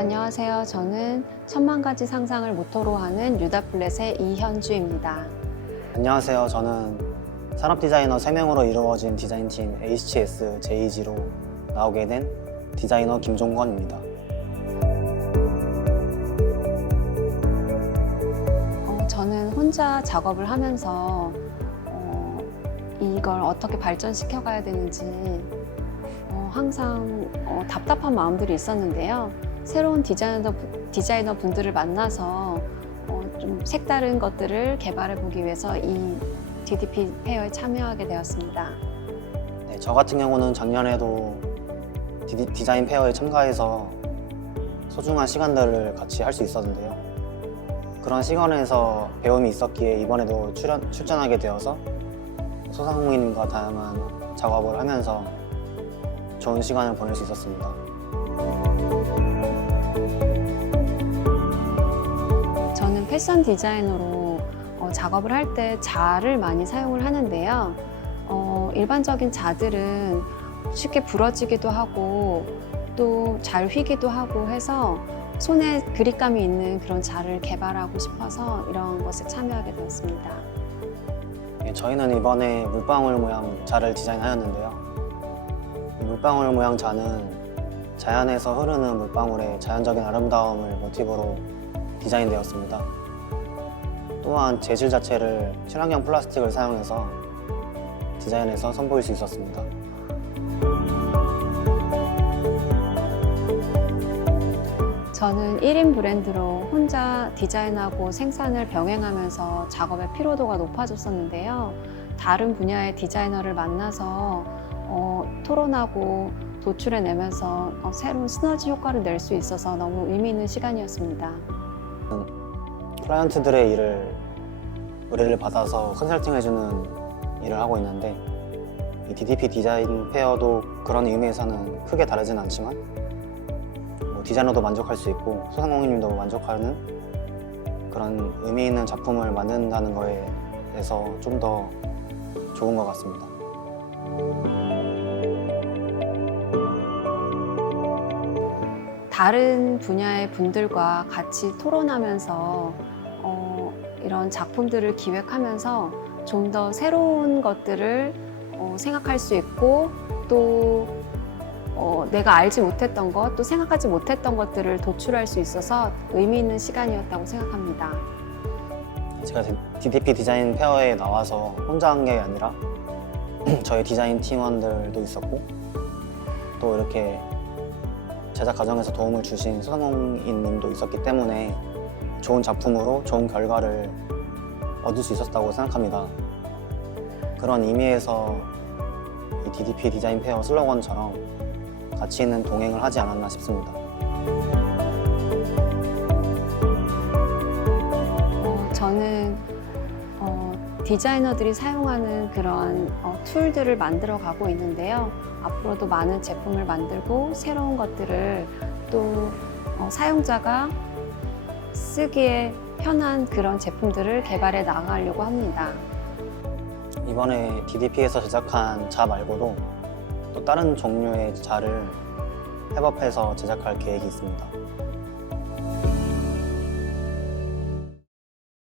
안녕하세요. 저는 천만 가지 상상을 모토로 하는 유다플랫의 이현주입니다. 안녕하세요. 저는 산업 디자이너 3명으로 이루어진 디자인팀 HGS JG로 나오게 된 디자이너 김종건입니다. 어, 저는 혼자 작업을 하면서 어, 이걸 어떻게 발전시켜 가야 되는지 어, 항상 어, 답답한 마음들이 있었는데요. 새로운 디자이너, 디자이너 분들을 만나서 어, 좀 색다른 것들을 개발해 보기 위해서 이 DDP 페어에 참여하게 되었습니다. 네, 저 같은 경우는 작년에도 디, 디자인 페어에 참가해서 소중한 시간들을 같이 할 수 있었는데요. 그런 시간에서 배움이 있었기에 이번에도 출연, 출전하게 되어서 소상공인님과 다양한 작업을 하면서 좋은 시간을 보낼 수 있었습니다. 패션 디자이너로 어, 작업을 할 때 자를 많이 사용을 하는데요. 어, 일반적인 자들은 쉽게 부러지기도 하고 또 잘 휘기도 하고 해서 손에 그립감이 있는 그런 자를 개발하고 싶어서 이런 것에 참여하게 되었습니다. 예, 저희는 이번에 물방울 모양 자를 디자인하였는데요. 이 물방울 모양 자는 자연에서 흐르는 물방울의 자연적인 아름다움을 모티브로 디자인되었습니다. 또한 재질 자체를 친환경 플라스틱을 사용해서 디자인해서 선보일 수 있었습니다. 저는 1인 브랜드로 혼자 디자인하고 생산을 병행하면서 작업의 피로도가 높아졌었는데요. 다른 분야의 디자이너를 만나서 어, 토론하고 도출해내면서 어, 새로운 시너지 효과를 낼 수 있어서 너무 의미 있는 시간이었습니다. 클라이언트들의 일을 의뢰를 받아서 컨설팅 해주는 일을 하고 있는데 이 DDP 디자인 페어도 그런 의미에서는 크게 다르진 않지만 뭐 디자이너도 만족할 수 있고 소상공인님도 만족하는 그런 의미 있는 작품을 만든다는 거에 대해서 좀 더 좋은 것 같습니다. 다른 분야의 분들과 같이 토론하면서 어, 이런 작품들을 기획하면서 좀 더 새로운 것들을 어, 생각할 수 있고 또 어, 내가 알지 못했던 것, 또 생각하지 못했던 것들을 도출할 수 있어서 의미 있는 시간이었다고 생각합니다. 제가 DDP 디자인 페어에 나와서 혼자 한 게 아니라 저희 디자인 팀원들도 있었고 또 이렇게 제작 과정에서 도움을 주신 소상공인님도 있었기 때문에 좋은 작품으로 좋은 결과를 얻을 수 있었다고 생각합니다. 그런 의미에서 이 DDP 디자인 페어 슬로건처럼 가치 있는 동행을 하지 않았나 싶습니다. 어, 저는 어, 디자이너들이 사용하는 그런 어, 툴들을 만들어 가고 있는데요. 앞으로도 많은 제품을 만들고 새로운 것들을 또 어, 사용자가 쓰기에 편한 그런 제품들을 개발해 나가려고 합니다. 이번에 DDP에서 제작한 자 말고도 또 다른 종류의 자를 협업해서 제작할 계획이 있습니다.